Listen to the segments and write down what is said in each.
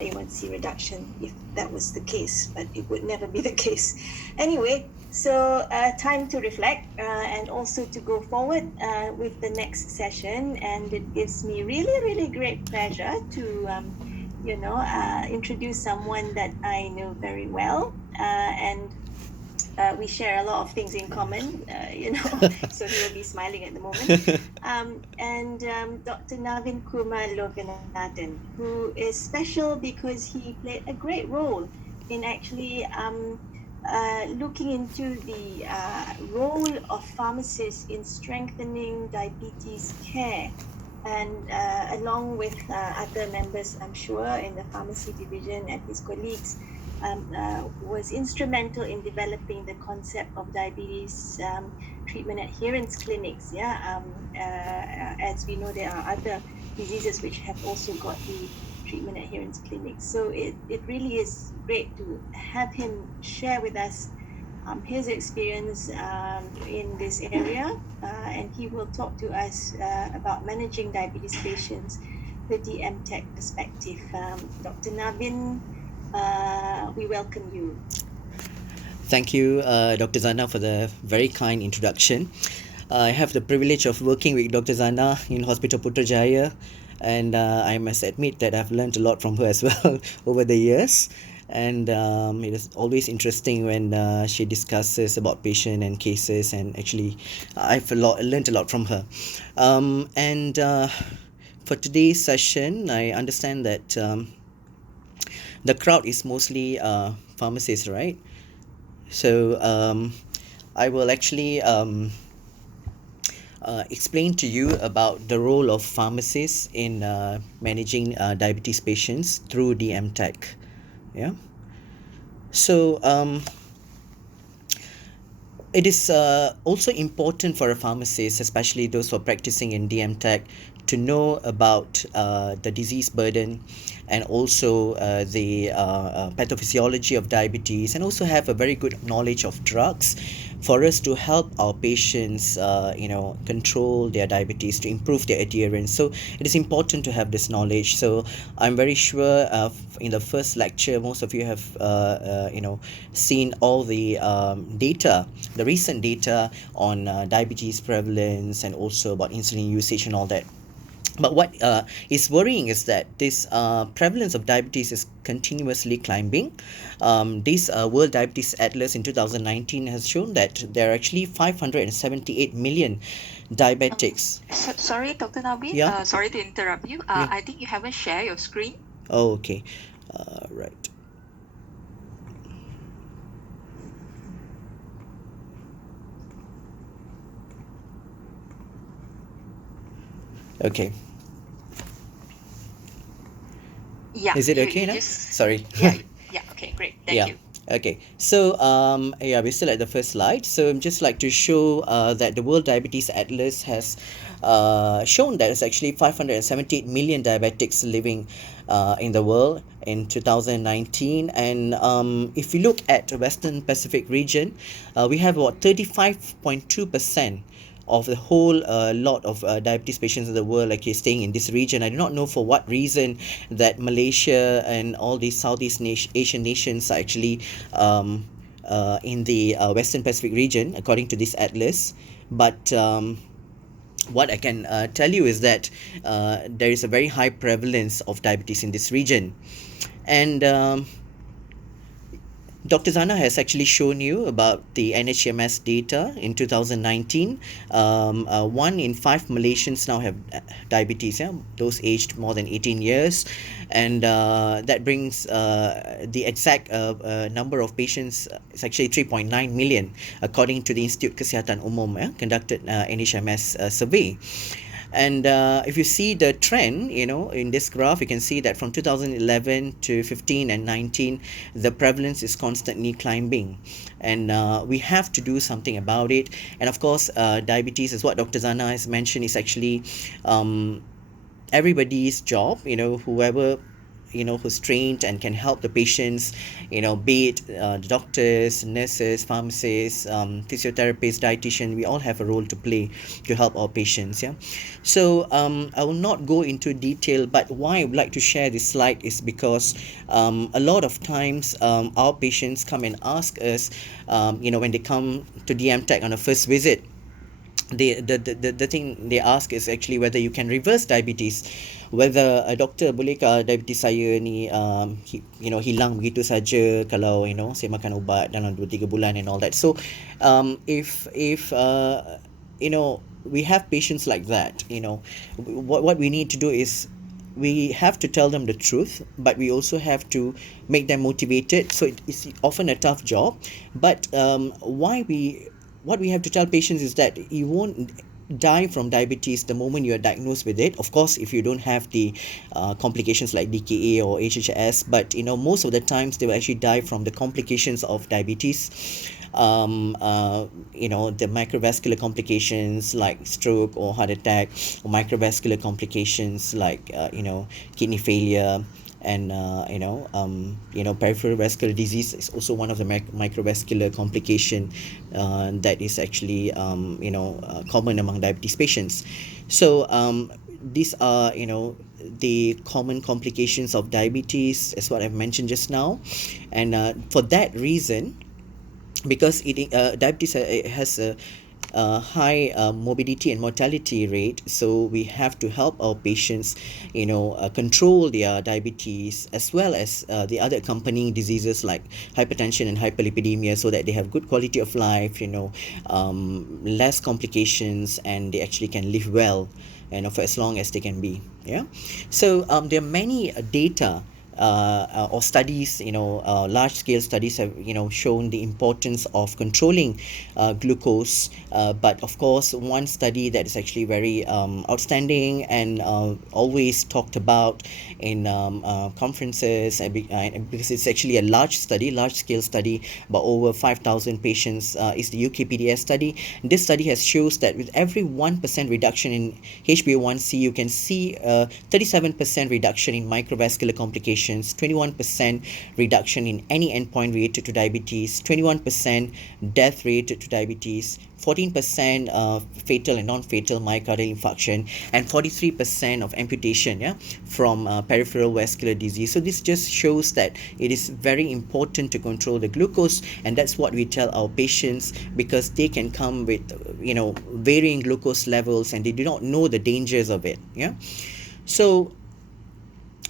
A1C reduction if that was the case, but it would never be the case. Anyway, so time to reflect and also to go forward with the next session. And it gives me really, really great pleasure to, introduce someone that I know very well. And we share a lot of things in common, so he will be smiling at the moment. Dr. Navin Kumar Loganadan, who is special because he played a great role in actually looking into the role of pharmacists in strengthening diabetes care. And along with other members, I'm sure, in the pharmacy division and his colleagues, was instrumental in developing the concept of diabetes treatment adherence clinics. As we know, there are other diseases which have also got the treatment adherence clinics. So it really is great to have him share with us his experience in this area, and he will talk to us about managing diabetes patients, the DMTAC perspective. Dr. Navin, we welcome you. Thank you, Dr. Zana, for the very kind introduction. I have the privilege of working with Dr. Zana in Hospital Putrajaya, and I must admit that I've learned a lot from her as well over the years. And it is always interesting when she discusses about patient and cases, and actually I've learned a lot from her. For today's session, I understand that the crowd is mostly pharmacists, right? So I will actually explain to you about the role of pharmacists in managing diabetes patients through DMTAC. Yeah. So it is also important for a pharmacist, especially those who are practicing in DMTAC, to know about the disease burden and also the pathophysiology of diabetes, and also have a very good knowledge of drugs for us to help our patients control their diabetes, to improve their adherence. So it is important to have this knowledge. So I'm very sure in the first lecture most of you have seen all the data, the recent data on diabetes prevalence and also about insulin usage and all that. But what is worrying is that this prevalence of diabetes is continuously climbing. This World Diabetes Atlas in 2019 has shown that there are actually 578 million diabetics. Sorry, Dr. Navin. Yeah. Sorry to interrupt you. Yeah. I think you haven't shared your screen. Oh, okay. Right. Okay. Yeah. Is it okay now? Sorry. Yeah. Okay. Great. Thank you. Okay, so we're still at the first slide. So I'm just like to show that the World Diabetes Atlas has shown that it's actually 578 million diabetics living in the world in 2019. And if you look at the Western Pacific region, we have about 35.2% of the whole lot of diabetes patients in the world staying in this region. I do not know for what reason that Malaysia and all these Southeast Asian nations are actually in the Western Pacific region, according to this atlas. But what I can tell you is that there is a very high prevalence of diabetes in this region. And Dr. Zana has actually shown you about the NHMS data in 2019. 1 in 5 Malaysians now have diabetes, those aged more than 18 years. And that brings the exact number of patients is actually 3.9 million, according to the Institute Kesihatan Umum conducted NHMS survey. And if you see the trend, in this graph, you can see that from 2011 to 15 and 19, the prevalence is constantly climbing. And we have to do something about it. And of course, diabetes, is what Dr. Zana has mentioned, is actually everybody's job. Whoever who's trained and can help the patients, be it the doctors, nurses, pharmacists, physiotherapists, dietitian. We all have a role to play to help our patients. Yeah. So I will not go into detail, but why I would like to share this slide is because a lot of times our patients come and ask us, when they come to DMTAC on a first visit, the thing they ask is actually whether you can reverse diabetes, whether a doctor, bolehkah diabetes saya ni hilang begitu saja kalau saya makan ubat dalam 2-3 bulan and all that. So if we have patients like that, what we need to do is we have to tell them the truth, but we also have to make them motivated. So it's often a tough job, but what we have to tell patients is that you won't die from diabetes the moment you are diagnosed with it. Of course, if you don't have the complications like DKA or HHS, but most of the times they will actually die from the complications of diabetes. The microvascular complications like stroke or heart attack, or microvascular complications like kidney failure, and peripheral vascular disease is also one of the microvascular complication that is actually common among diabetes patients. So these are the common complications of diabetes, as what I've mentioned just now. And for that reason, because diabetes has a high morbidity and mortality rate, so we have to help our patients control their diabetes, as well as the other accompanying diseases like hypertension and hyperlipidemia, so that they have good quality of life, less complications, and they actually can live well for as long as they can be. Yeah. So there are many data or studies, large scale studies have shown the importance of controlling glucose, but of course one study that is actually very outstanding and always talked about in conferences, because it's actually a large scale study, about over 5,000 patients, is the UKPDS study. This study has shows that with every 1% reduction in HbA1c, you can see a 37% reduction in microvascular complications, 21% reduction in any endpoint related to diabetes, 21% death related to diabetes, 14% fatal and non-fatal myocardial infarction, and 43% of amputation from peripheral vascular disease. So this just shows that it is very important to control the glucose, and that's what we tell our patients, because they can come with varying glucose levels and they do not know the dangers of it. So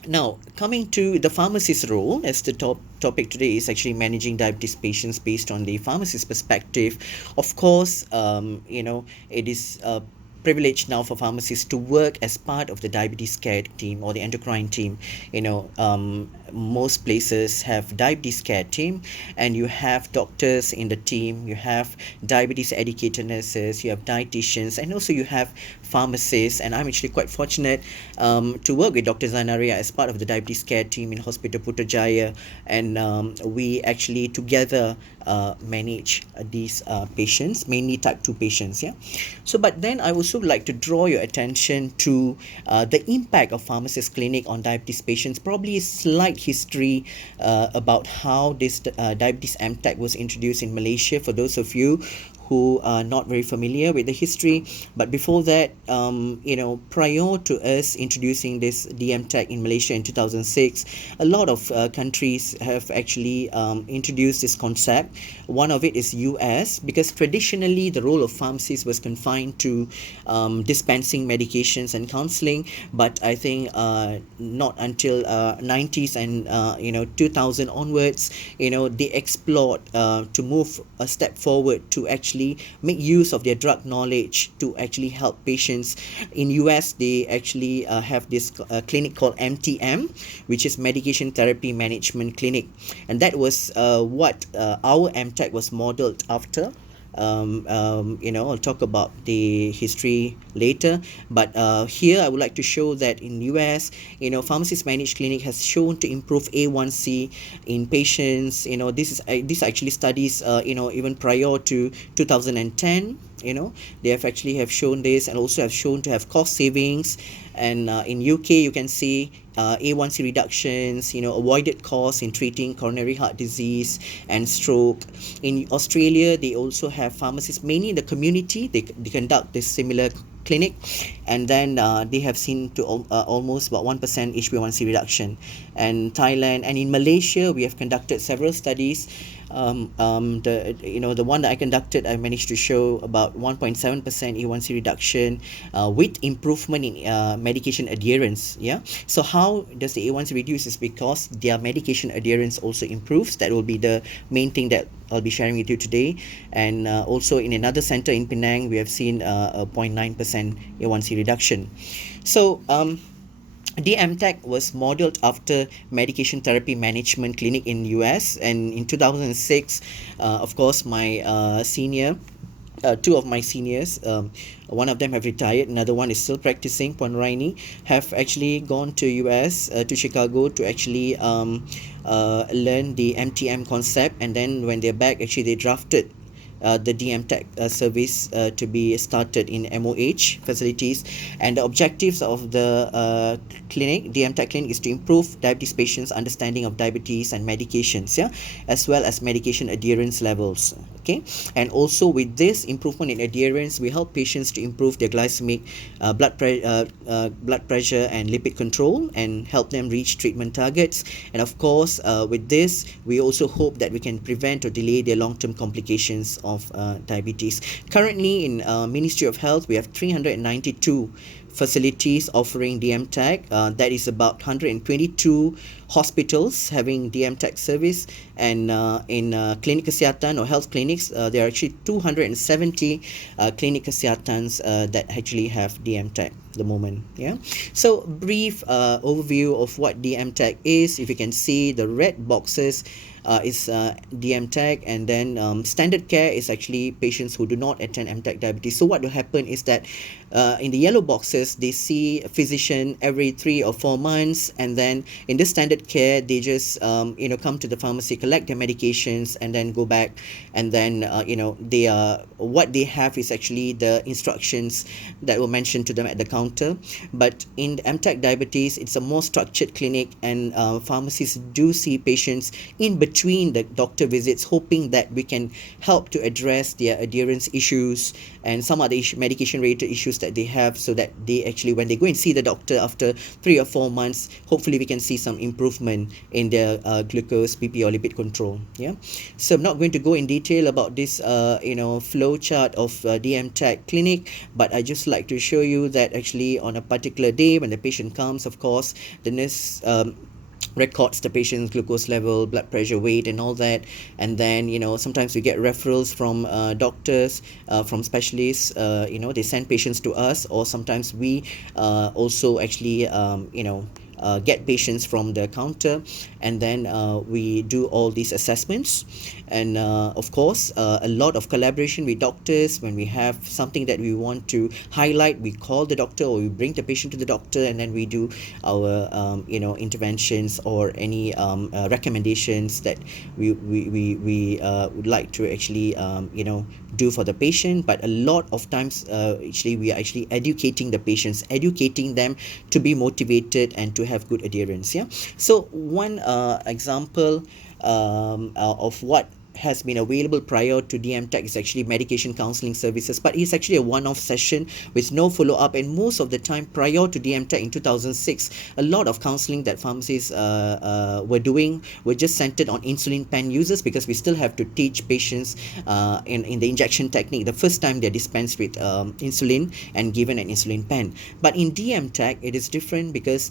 now, coming to the pharmacist's role, as the topic today is actually managing diabetes patients based on the pharmacist's perspective. Of course, it is a privilege now for pharmacists to work as part of the diabetes care team or the endocrine team. Most places have diabetes care team, and you have doctors in the team, you have diabetes educator nurses, you have dietitians, and also you have pharmacists. And I'm actually quite fortunate to work with Dr. Zanaria as part of the diabetes care team in Hospital Putrajaya, and we actually together manage these patients, mainly type 2 patients. So but then I also like to draw your attention to the impact of pharmacist clinic on diabetes patients. Probably a slight history about how this diabetes MTAC was introduced in Malaysia, for those of you who are not very familiar with the history. But before that, prior to us introducing this DMTAC in Malaysia in 2006, a lot of countries have actually introduced this concept. One of it is US, because traditionally the role of pharmacists was confined to dispensing medications and counseling. But I think not until 90s and 2000 onwards, they explored to move a step forward to actually make use of their drug knowledge to actually help patients. In US, they actually have this clinic called MTM, which is Medication Therapy Management Clinic, and that was what our MTAC was modeled after. I'll talk about the history later, but here I would like to show that in US, pharmacist managed clinic has shown to improve A1C in patients. This actually studies even prior to 2010. They have actually have shown this, and also have shown to have cost savings. And in UK, you can see A1C reductions, avoided costs in treating coronary heart disease and stroke. In Australia, they also have pharmacists, mainly in the community. They conduct this similar clinic, and then they have seen to almost about 1% HbA1c reduction. And Thailand and in Malaysia, we have conducted several studies. The one that I conducted, I managed to show about 1.7% A1C reduction with improvement in medication adherence. Yeah. So how does the A1C reduce? Is because their medication adherence also improves. That will be the main thing that I'll be sharing with you today. And also in another center in Penang, we have seen a 0.9% A1C reduction. So DMTAC was modeled after medication therapy management clinic in US, and in 2006, of course, my two of my seniors, one of them have retired, another one is still practicing, Puan Raini, have actually gone to US, to Chicago, to actually learn the MTM concept. And then when they're back, actually they drafted the DMTAC service to be started in MOH facilities. And the objectives of the clinic, DMTAC clinic, is to improve diabetes patients' understanding of diabetes and medications, yeah, as well as medication adherence levels. Okay, and also with this improvement in adherence, we help patients to improve their glycemic blood pressure and lipid control, and help them reach treatment targets. And of course, with this, we also hope that we can prevent or delay their long-term complications of diabetes. Currently in Ministry of Health, we have 392 facilities offering DMTAC. That is about 122 hospitals having DMTAC service, and in klinik kesihatan or health clinics, there are actually 270 klinik kesihatan that actually have DMTAC at the moment. Yeah. So brief overview of what DMTAC is. If you can see, the red boxes is DMTAC, and then standard care is actually patients who do not attend MTAC diabetes. So what will happen is that in the yellow boxes, they see a physician every 3 or 4 months, and then in the standard care, they just come to the pharmacy, collect their medications, and then go back. And then they what they have is actually the instructions that were mentioned to them at the counter. But in the MTAC diabetes, it's a more structured clinic, and pharmacists do see patients in between the doctor visits, hoping that we can help to address their adherence issues and some other medication related issues that they have, so that they actually, when they go and see the doctor after 3 or 4 months, hopefully we can see some improvement in their glucose, BP, or lipid control. Yeah. So I'm not going to go in detail about this flow chart of DMTAC clinic, but I just like to show you that actually on a particular day when the patient comes, of course, the nurse records the patient's glucose level, blood pressure, weight, and all that. And then sometimes we get referrals from doctors, from specialists. They send patients to us, or sometimes we also actually get patients from the counter, and then we do all these assessments. And of course, a lot of collaboration with doctors. When we have something that we want to highlight, we call the doctor, or we bring the patient to the doctor, and then we do our interventions or any recommendations that we would like to actually do for the patient. But a lot of times, actually we are actually educating the patients, educating them to be motivated and to have good adherence. Yeah. So one example of what has been available prior to DMTAC is actually medication counseling services, but it's actually a one-off session with no follow-up. And most of the time prior to DMTAC in 2006, a lot of counseling that pharmacies were doing were just centered on insulin pen users, because we still have to teach patients in the injection technique the first time they're dispensed with insulin and given an insulin pen. But in DMTAC, it is different, because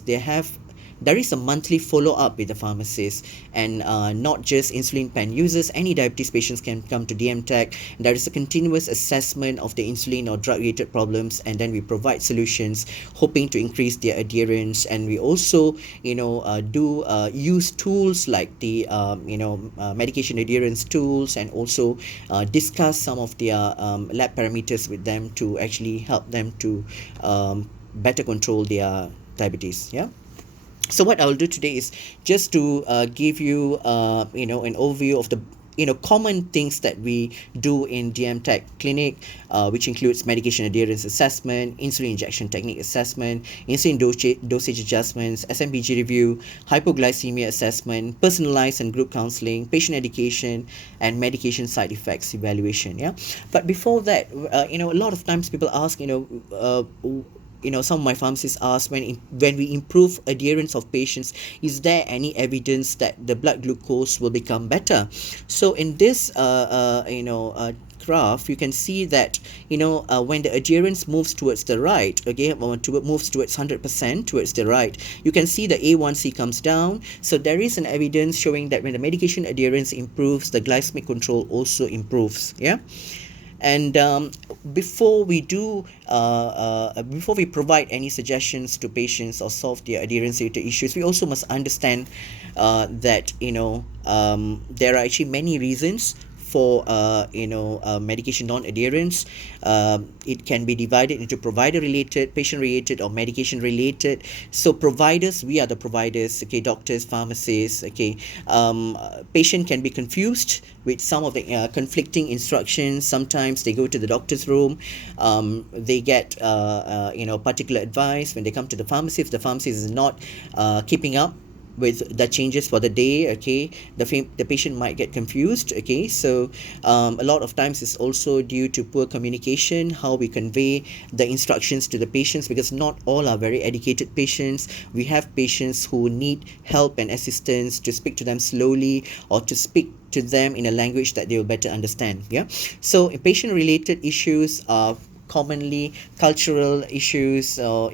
there is a monthly follow-up with the pharmacist, and not just insulin pen users. Any diabetes patients can come to DMTAC. There is a continuous assessment of the insulin or drug-related problems, and then we provide solutions, hoping to increase their adherence. And we also do use tools like the medication adherence tools, and also discuss some of their lab parameters with them to actually help them to better control their diabetes. Yeah. So what I'll do today is just to give you an overview of the common things that we do in DMTAC clinic, which includes medication adherence assessment, insulin injection technique assessment, insulin dosage adjustments, SMPG review, hypoglycemia assessment, personalized and group counseling, patient education, and medication side effects evaluation. Yeah, but before that, a lot of times people ask, some of my pharmacists ask, when we improve adherence of patients, is there any evidence that the blood glucose will become better? So in this graph, you can see that when the adherence moves towards the right, okay, moves towards 100% towards the right, you can see the A1C comes down. So there is an evidence showing that when the medication adherence improves, the glycemic control also improves. Yeah. And before we provide any suggestions to patients or solve their adherence related issues, we also must understand that there are actually many reasons for medication non-adherence. It can be divided into provider related, patient related, or medication related. So providers, we are the providers, okay, doctors, pharmacists, okay. Patient can be confused with some of the conflicting instructions. Sometimes they go to the doctor's room, they get particular advice. When they come to the pharmacy, if the pharmacist is not keeping up with the changes for the day, okay, the patient might get confused, okay. So a lot of times it's also due to poor communication, how we convey the instructions to the patients, because not all are very educated patients. We have patients who need help and assistance to speak to them slowly, or to speak to them in a language that they will better understand. Yeah. So patient related issues are commonly cultural issues, or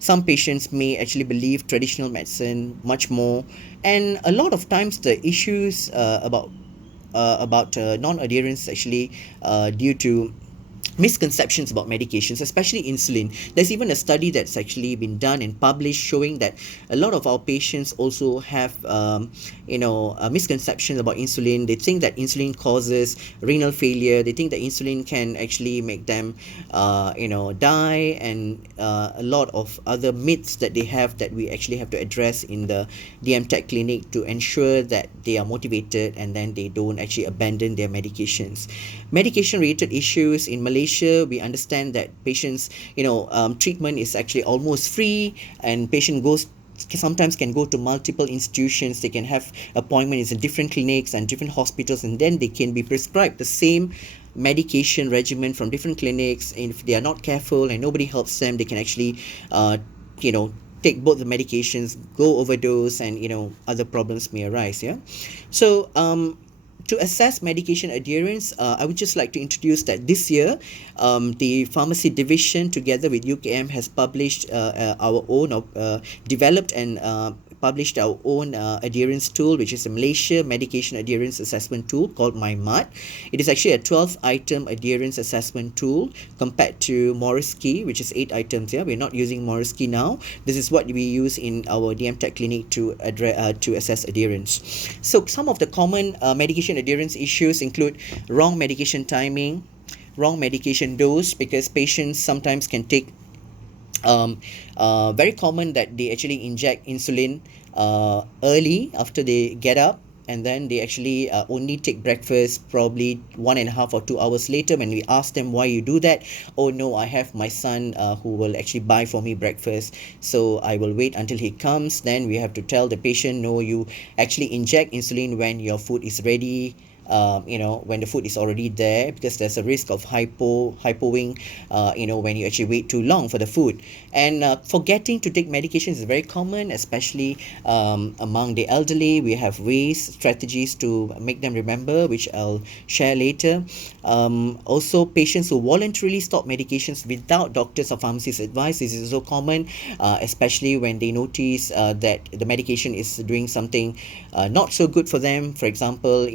some patients may actually believe traditional medicine much more. And a lot of times the issues about non-adherence actually due to misconceptions about medications, especially insulin. There's even a study that's actually been done and published showing that a lot of our patients also have a misconception about insulin. They think that insulin causes renal failure. They think that insulin can actually make them die, and a lot of other myths that they have that we actually have to address in the DMTAC clinic to ensure that they are motivated and then they don't actually abandon their medications. Medication related issues in Malaysia, we understand that patients, treatment is actually almost free, and patient sometimes can go to multiple institutions. They can have appointments in different clinics and different hospitals, and then they can be prescribed the same medication regimen from different clinics. And if they are not careful and nobody helps them, they can actually take both the medications, go overdose, and other problems may arise. Yeah. So to assess medication adherence, I would just like to introduce that this year, the pharmacy division together with UKM has published our own, developed and published our own adherence tool, which is a Malaysia medication adherence assessment tool called MyMart. It is actually a 12-item adherence assessment tool compared to Morisky, which is 8 items. Yeah, we're not using Morisky now. This is what we use in our DMTAC clinic to assess adherence. So some of the common medication adherence issues include wrong medication timing, wrong medication dose, because patients sometimes can take very common that they actually inject insulin early after they get up, and then they actually only take breakfast probably 1.5 or 2 hours later. When we ask them why you do that, oh no, I have my son who will actually buy for me breakfast, so I will wait until he comes. Then we have to tell the patient, no, you actually inject insulin when your food is ready, when the food is already there, because there's a risk of hypoing when you actually wait too long for the food. And forgetting to take medications is very common, especially among the elderly. We have strategies to make them remember, which I'll share later. Also, patients who voluntarily stop medications without doctors or pharmacists advice, this is so common, especially when they notice that the medication is doing something not so good for them. For example,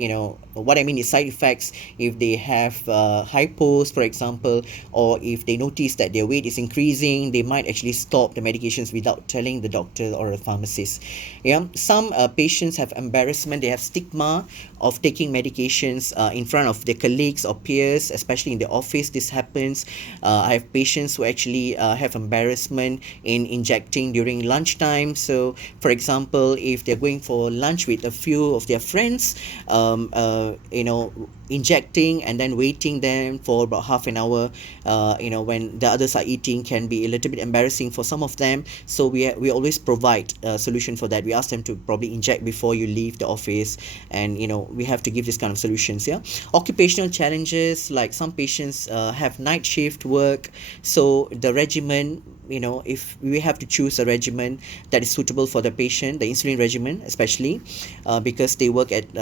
what I mean is side effects. If they have hypos, for example, or if they notice that their weight is increasing, they might actually stop the medications without telling the doctor or a pharmacist. Yeah, some patients have embarrassment, they have stigma of taking medications in front of their colleagues or peers, especially in the office. This happens. I have patients who actually have embarrassment in injecting during lunchtime. So for example, if they're going for lunch with a few of their friends, injecting and then waiting them for about half an hour, when the others are eating, can be a little bit embarrassing for some of them. So we always provide a solution for that. We ask them to probably inject before you leave the office, and we have to give this kind of solutions. Yeah, occupational challenges, like some patients have night shift work, so the regimen, if we have to choose a regimen that is suitable for the patient, the insulin regimen especially, because they work at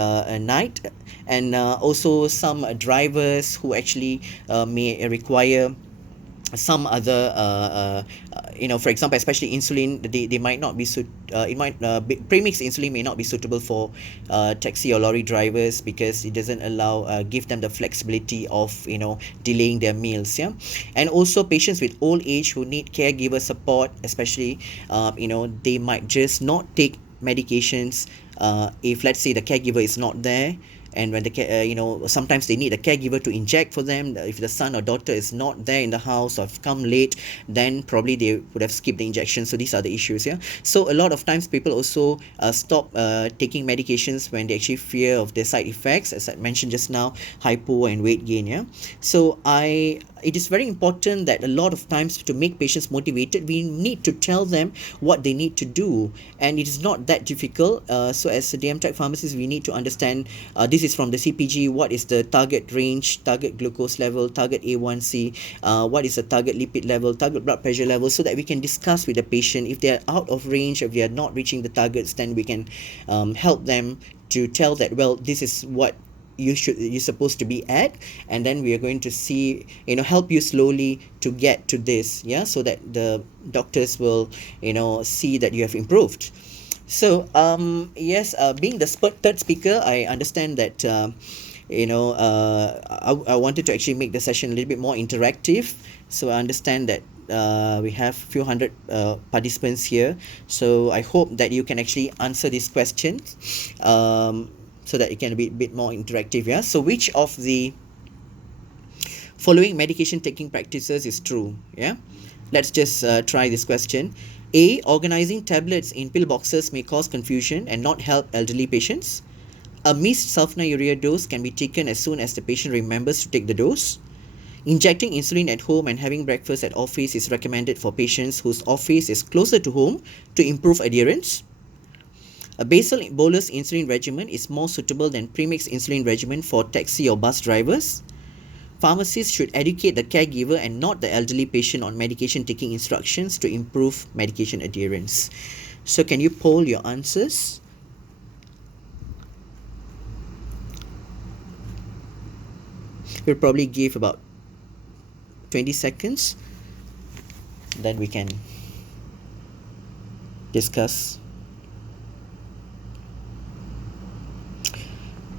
night, and also some drivers who actually may require some other for example, especially insulin, they might not be premixed insulin may not be suitable for taxi or lorry drivers, because it doesn't allow give them the flexibility of delaying their meals. Yeah, and also patients with old age who need caregiver support, especially they might just not take medications if, let's say, the caregiver is not there. And when sometimes they need a caregiver to inject for them. If the son or daughter is not there in the house or have come late, then probably they would have skipped the injection. So these are the issues. Yeah, so a lot of times people also stop taking medications when they actually fear of the side effects, as I mentioned just now, hypo and weight gain. Yeah, so it is very important that a lot of times, to make patients motivated, we need to tell them what they need to do, and it is not that difficult. So as a DMTAC pharmacist, we need to understand, this is from the CPG, what is the target range, target glucose level, target A1C, what is the target lipid level, target blood pressure level, so that we can discuss with the patient. If they are out of range, if they are not reaching the targets, then we can help them to tell that, well, this is what you're supposed to be at, and then we are going to see, help you slowly to get to this. Yeah, so that the doctors will see that you have improved. So yes, being the third speaker, I understand that I wanted to actually make the session a little bit more interactive. So I understand that we have a few hundred participants here, so I hope that you can actually answer these questions, so that it can be a bit more interactive. Yeah, so which of the following medication taking practices is true? Yeah, let's just try this question. A, organizing tablets in pill boxes may cause confusion and not help elderly patients. A missed sulfonylurea dose can be taken as soon as the patient remembers to take the dose. Injecting insulin at home and having breakfast at office is recommended for patients whose office is closer to home to improve adherence. A basal bolus insulin regimen is more suitable than premixed insulin regimen for taxi or bus drivers. Pharmacists should educate the caregiver and not the elderly patient on medication taking instructions to improve medication adherence. So can you poll your answers? We'll probably give about 20 seconds, then we can discuss.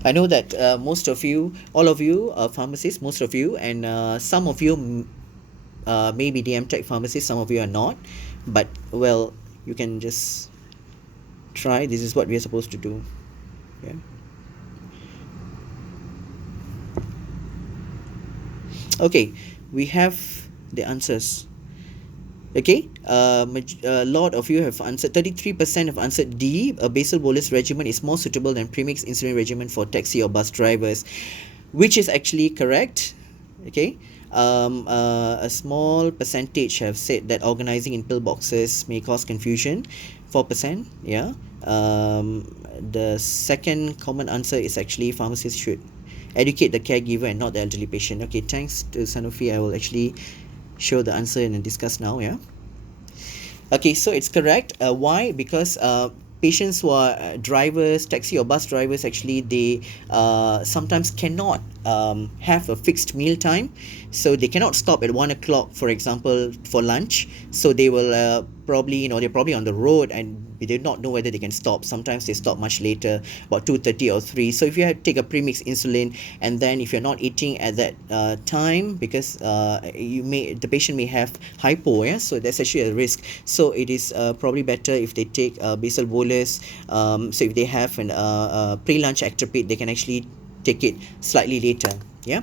I know that most of you, all of you are pharmacists, most of you, and some of you may be DMTAC pharmacists, some of you are not. But, well, you can just try. This is what we are supposed to do. Yeah. Okay, we have the answers. Okay, a lot of you have answered. 33% have answered D. A basal bolus regimen is more suitable than premixed insulin regimen for taxi or bus drivers, which is actually correct. Okay, a small percentage have said that organizing in pill boxes may cause confusion. 4%. Yeah. The second common answer is actually pharmacists should educate the caregiver and not the elderly patient. Okay, thanks to Sanofi. I will actually show the answer and discuss now. Yeah, okay, so it's correct. Why? Because patients who are drivers, taxi or bus drivers, actually they sometimes cannot have a fixed meal time, so they cannot stop at 1 o'clock, for example, for lunch. So they will probably, they're probably on the road and they do not know whether they can stop. Sometimes they stop much later, about 2:30 or 3. So if you have to take a premixed insulin, and then if you're not eating at that time, because the patient may have hypo, yeah, so that's actually a risk. So it is probably better if they take basal bolus. So if they have an pre-lunch actrapate, they can actually take it slightly later. Yeah.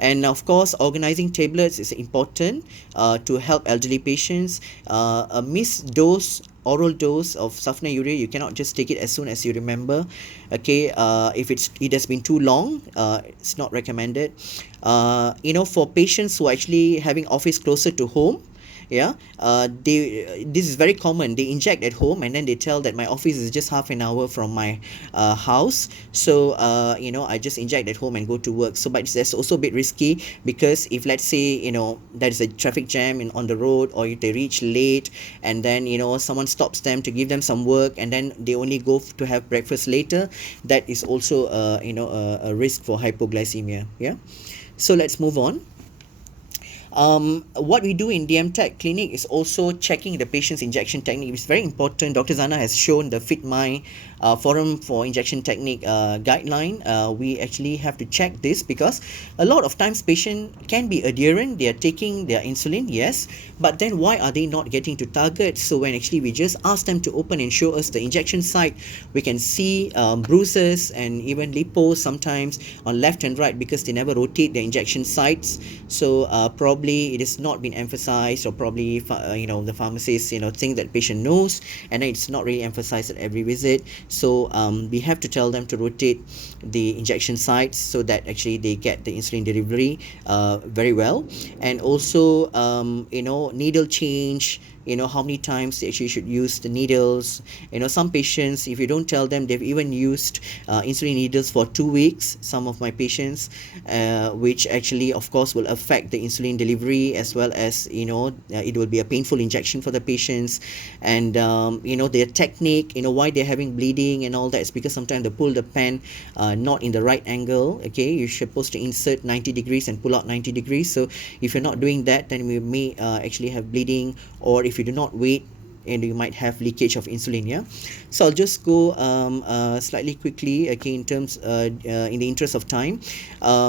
And of course, organizing tablets is important to help elderly patients. A missed dose oral dose of sulfonylurea, you cannot just take it as soon as you remember. Okay, if it has been too long, it's not recommended. For patients who are actually having office closer to home, yeah, this is very common. They inject at home and then they tell that my office is just half an hour from my house, so I just inject at home and go to work. So but that's also a bit risky, because if, let's say, there's a traffic jam on the road, or if they reach late and then someone stops them to give them some work, and then they only go to have breakfast later, that is also a risk for hypoglycemia. Yeah, so let's move on. What we do in DMTAC clinic is also checking the patient's injection technique. It's very important. Dr. Zana has shown the FitMy forum for injection technique guideline. We actually have to check this, because a lot of times patient can be adherent, they are taking their insulin, yes, but then why are they not getting to target? So when actually we just ask them to open and show us the injection site, we can see bruises and even lipos sometimes on left and right, because they never rotate the injection sites. So probably it has not been emphasized, or probably the pharmacist think that patient knows, and then it's not really emphasized at every visit. So we have to tell them to rotate the injection sites, so that actually they get the insulin delivery very well. And also needle change, how many times they actually should use the needles. Some patients, if you don't tell them, they've even used insulin needles for 2 weeks, some of my patients, which actually of course will affect the insulin delivery, as well as it will be a painful injection for the patients. And their technique, why they're having bleeding and all that, is because sometimes they pull the pen not in the right angle. Okay, you're supposed to insert 90 degrees and pull out 90 degrees. So if you're not doing that, then we may actually have bleeding, or if you do not wait, and you might have leakage of insulin. Yeah, so I'll just go slightly quickly, okay, in the interest of time.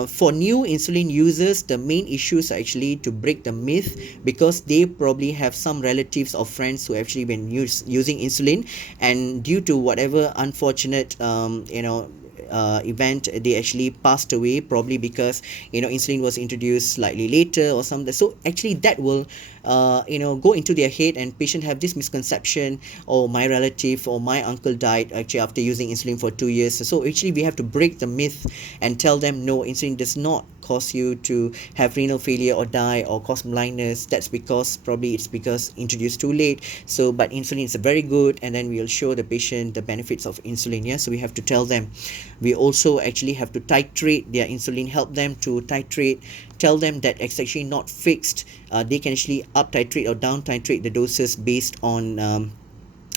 For new insulin users, the main issues are actually to break the myth, because they probably have some relatives or friends who have actually been using insulin, and due to whatever unfortunate event, they actually passed away, probably because insulin was introduced slightly later or something. So actually that will go into their head, and patient have this misconception, oh, my relative or my uncle died actually after using insulin for 2 years. So actually we have to break the myth and tell them, no, insulin does not cause you to have renal failure or die or cause blindness. That's because probably it's because introduced too late. So but insulin is very good, and then we'll show the patient the benefits of insulin. Yeah, so we have to tell them. We also actually have to titrate their insulin, help them to titrate, tell them that it's actually not fixed. They can actually up titrate or down titrate the doses based on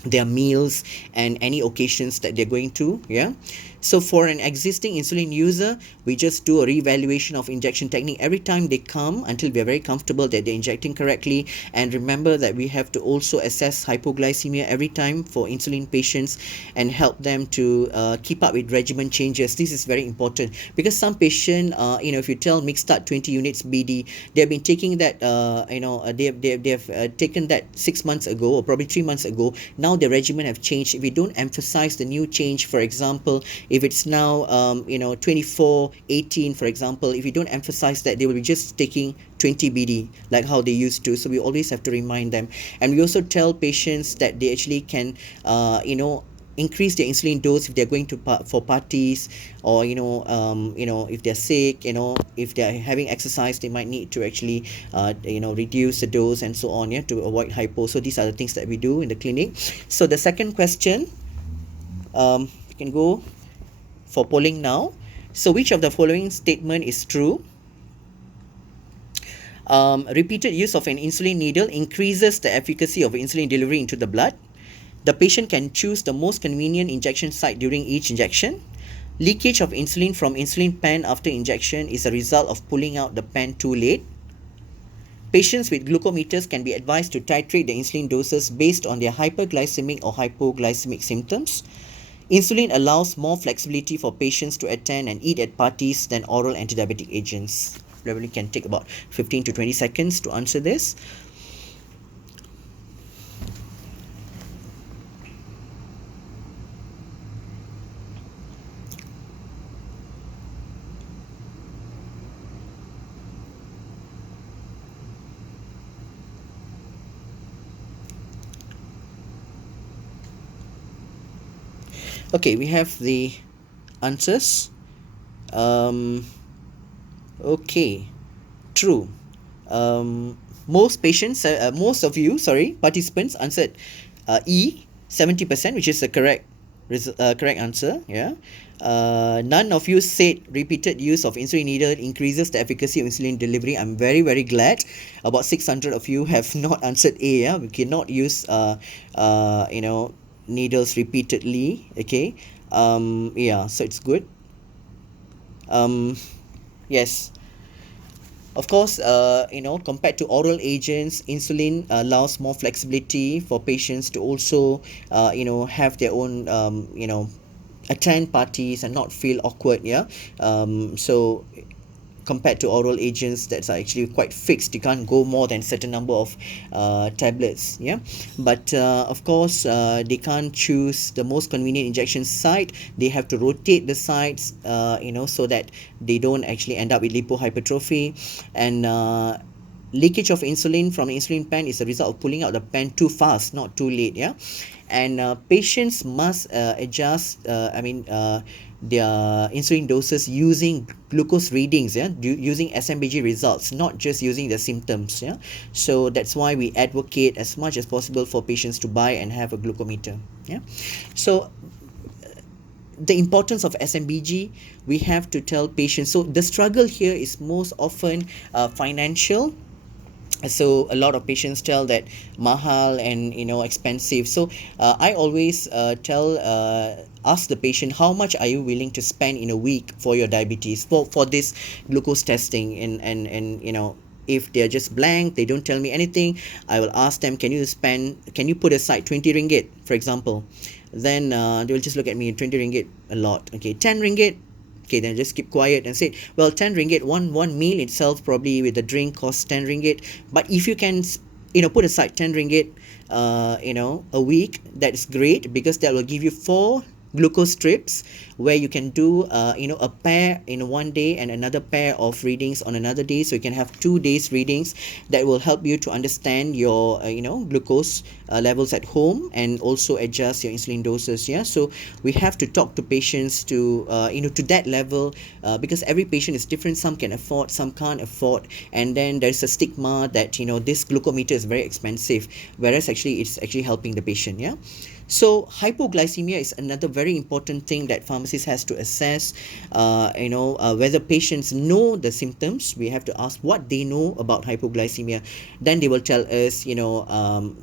their meals and any occasions that they're going to. Yeah, so for an existing insulin user, we just do a reevaluation of injection technique every time they come, until we are very comfortable that they're injecting correctly. And remember that we have to also assess hypoglycemia every time for insulin patients, and help them to keep up with regimen changes. This is very important, because some patient, if you tell mixed start 20 units BD, they've been taking that they've taken that 6 months ago, or probably 3 months ago. Now the regimen have changed. If we don't emphasize the new change, for example, if it's now 24/18, for example, if you don't emphasize that, they will be just taking 20 BD like how they used to. So we always have to remind them. And we also tell patients that they actually can increase their insulin dose if they're going to for parties, or if they're sick, if they're having exercise, they might need to actually reduce the dose and so on, yeah, to avoid hypo. So these are the things that we do in the clinic. So the second question, you can go for polling now. So which of the following statement is true? Repeated use of an insulin needle increases the efficacy of insulin delivery into the blood. The patient can choose the most convenient injection site during each injection. Leakage of insulin from insulin pen after injection is a result of pulling out the pen too late. Patients with glucometers can be advised to titrate the insulin doses based on their hyperglycemic or hypoglycemic symptoms. Insulin allows more flexibility for patients to attend and eat at parties than oral antidiabetic agents. Probably can take about 15 to 20 seconds to answer this. Okay, we have the answers. Um, okay, true. Most of you, sorry, participants answered E, 70%, which is the correct answer. Yeah. None of you said repeated use of insulin needle increases the efficacy of insulin delivery. I'm very, very glad. About 600 of you have not answered A. Yeah, we cannot use needles repeatedly. Okay. Yeah, so it's good. Um, yes. Of course, compared to oral agents, insulin allows more flexibility for patients to also, have their own, attend parties and not feel awkward. Yeah. So compared to oral agents that are actually quite fixed, you can't go more than certain number of tablets. Yeah. But of course, they can't choose the most convenient injection site. They have to rotate the sites, so that they don't actually end up with lipohypertrophy. And leakage of insulin from the insulin pen is a result of pulling out the pen too fast, not too late. Yeah. And patients must adjust their insulin doses using glucose readings, yeah, using SMBG results, not just using the symptoms. Yeah. So that's why we advocate as much as possible for patients to buy and have a glucometer. Yeah. So the importance of SMBG, we have to tell patients. So the struggle here is most often financial. So a lot of patients tell that mahal and expensive. So I always ask the patient, how much are you willing to spend in a week for your diabetes, for this glucose testing? And if they're just blank, they don't tell me anything, I will ask them, can you put aside 20 ringgit, for example? Then they'll just look at me, 20 ringgit a lot. Okay, 10 ringgit. Okay, then just keep quiet and say, well, 10 ringgit, one meal itself probably with the drink costs 10 ringgit. But if you can put aside 10 ringgit a week, that's great, because that will give you 4 glucose strips, where you can do a pair in one day and another pair of readings on another day. So you can have 2 days readings that will help you to understand your glucose levels at home, and also adjust your insulin doses. Yeah. So we have to talk to patients to to that level, because every patient is different. Some can afford, some can't afford. And then there's a stigma that this glucometer is very expensive, whereas actually it's actually helping the patient. Yeah. So hypoglycemia is another very important thing that pharmacist has to assess. Whether patients know the symptoms. We have to ask what they know about hypoglycemia. Then they will tell us,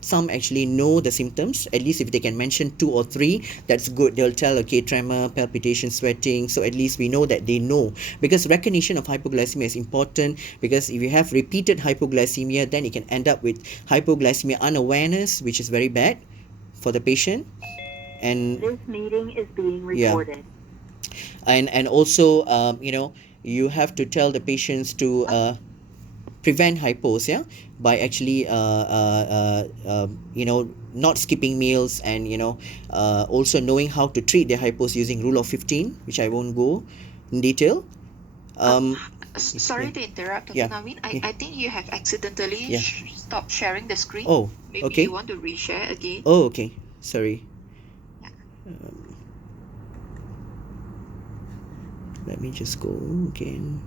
some actually know the symptoms. At least if they can mention 2 or 3, that's good. They'll tell, okay, tremor, palpitation, sweating. So at least we know that they know, because recognition of hypoglycemia is important. Because if you have repeated hypoglycemia, then it can end up with hypoglycemia unawareness, which is very bad for the patient. And This meeting is being yeah, recorded. and also you have to tell the patients to prevent hypos, yeah, by actually not skipping meals, and also knowing how to treat their hypos using rule of 15, which I won't go in detail. Sorry to interrupt, Dr. Yeah. Navin. Yeah. I think you have accidentally Yeah. stopped sharing the screen. Oh, Maybe okay. you want to reshare again. Oh, okay, sorry. Yeah. Let me just go again.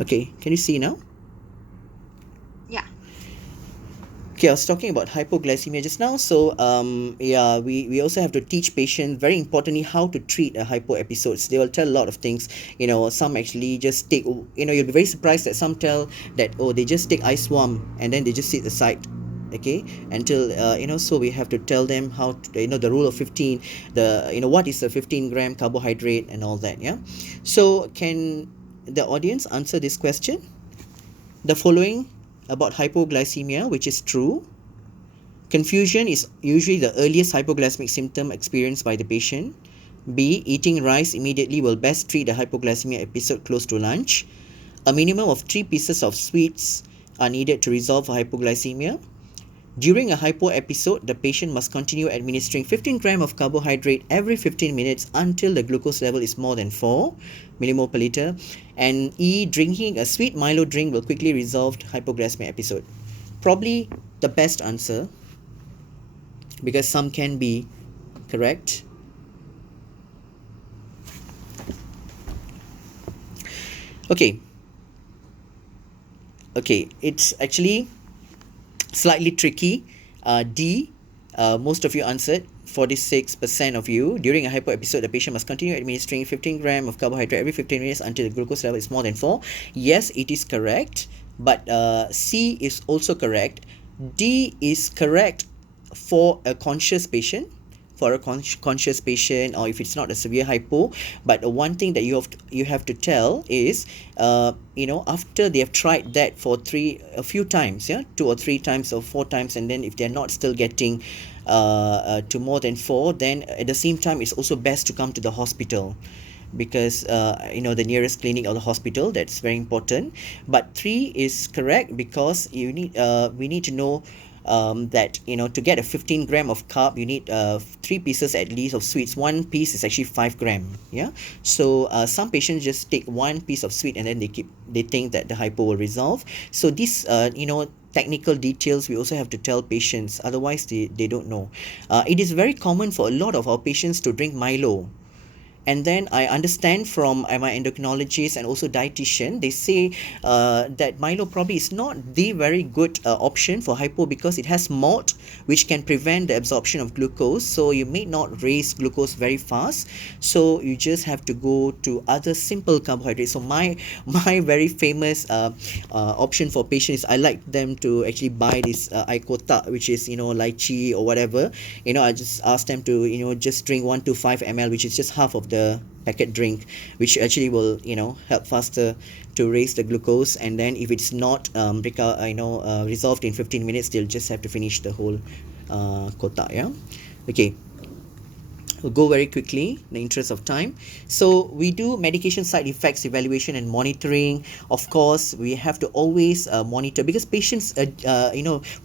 Okay, can you see now? Yeah. Okay, I was talking about hypoglycemia just now. So yeah, we also have to teach patients, very importantly, how to treat a hypo episodes. They will tell a lot of things. Some actually just take, you'll be very surprised that some tell that, oh, they just take ice warm and then they just sit aside. Okay, until so we have to tell them how to, the rule of 15, what is a 15-gram carbohydrate and all that. Yeah. So can the audience answer this question? The following about hypoglycemia, which is true. Confusion is usually the earliest hypoglycemic symptom experienced by the patient. B. Eating rice immediately will best treat the hypoglycemia episode close to lunch. A minimum of 3 pieces of sweets are needed to resolve hypoglycemia. During a hypo episode, the patient must continue administering 15 grams of carbohydrate every 15 minutes until the glucose level is more than 4 millimole per liter. And E, drinking a sweet Milo drink will quickly resolve hypoglycemia episode. Probably the best answer, because some can be correct. Okay, it's actually slightly tricky. D, most of you answered. 46% of you. During a hypo episode, the patient must continue administering 15 grams of carbohydrate every 15 minutes until the glucose level is more than 4. Yes, it is correct, but C is also correct. D is correct for a conscious patient, conscious patient, or if it's not a severe hypo. But one thing that you have to tell is, after they have tried that for a few times, 2 or 3 times or 4 times, and then if they're not still getting to more than 4, then at the same time it's also best to come to the hospital, because the nearest clinic or the hospital. That's very important. But 3 is correct, because we need to know that to get a 15 gram of carb, you need 3 pieces at least of sweets. One piece is actually 5 gram. So some patients just take one piece of sweet, and then they think that the hypo will resolve. So this technical details we also have to tell patients, otherwise they don't know. It is very common for a lot of our patients to drink Milo. And then I understand from my endocrinologist and also dietitian, they say that Milo probably is not the very good option for hypo, because it has malt, which can prevent the absorption of glucose. So you may not raise glucose very fast. So you just have to go to other simple carbohydrates. So my very famous option for patients, I like them to actually buy this Icota, which is lychee or whatever. I just ask them to just drink 1 to 5 ml, which is just half of the packet drink, which actually will help faster to raise the glucose. And then if it's not resolved in 15 minutes, they'll just have to finish the whole quota. Okay, we'll go very quickly in the interest of time. So we do medication side effects evaluation and monitoring. Of course, we have to always monitor, because patients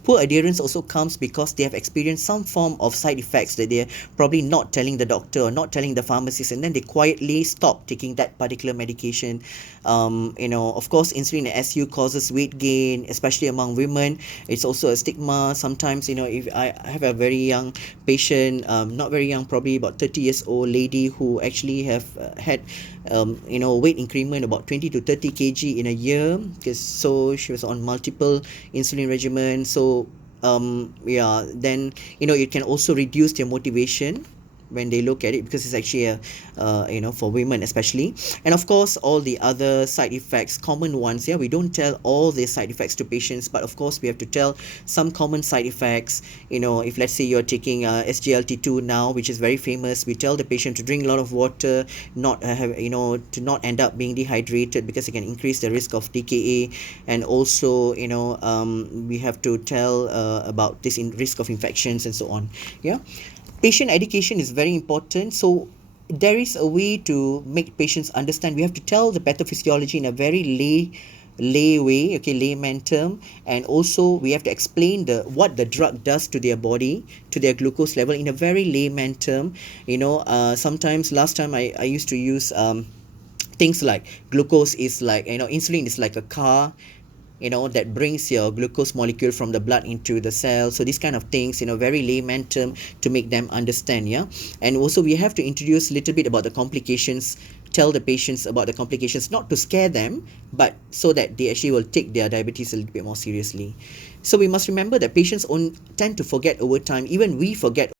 poor adherence also comes because they have experienced some form of side effects that they're probably not telling the doctor or not telling the pharmacist, and then they quietly stop taking that particular medication. Of course, insulin and SU causes weight gain, especially among women. It's also a stigma. Sometimes if I have a very young patient, not very young, probably about 30 years old lady, who actually have had weight increment about 20 to 30 kg in a year, because so she was on multiple insulin regimen. So then it can also reduce their motivation when they look at it, because it's actually for women especially. And of course, all the other side effects, common ones, we don't tell all the side effects to patients, but of course we have to tell some common side effects. If let's say you're taking SGLT2 now, which is very famous, we tell the patient to drink a lot of water, not to not end up being dehydrated, because it can increase the risk of DKA. And also we have to tell about this risk of infections and so on. Patient education is very important. So there is a way to make patients understand. We have to tell the pathophysiology in a very lay way, layman term. And also we have to explain what the drug does to their body, to their glucose level, in a very layman term. Sometimes last time I used to use things like glucose is like, insulin is like a car, that brings your glucose molecule from the blood into the cell. So these kind of things, very layman term, to make them understand. And also we have to introduce a little bit about the complications, tell the patients about the complications, not to scare them, but so that they actually will take their diabetes a little bit more seriously. So we must remember that patients tend to forget over time. Even we forget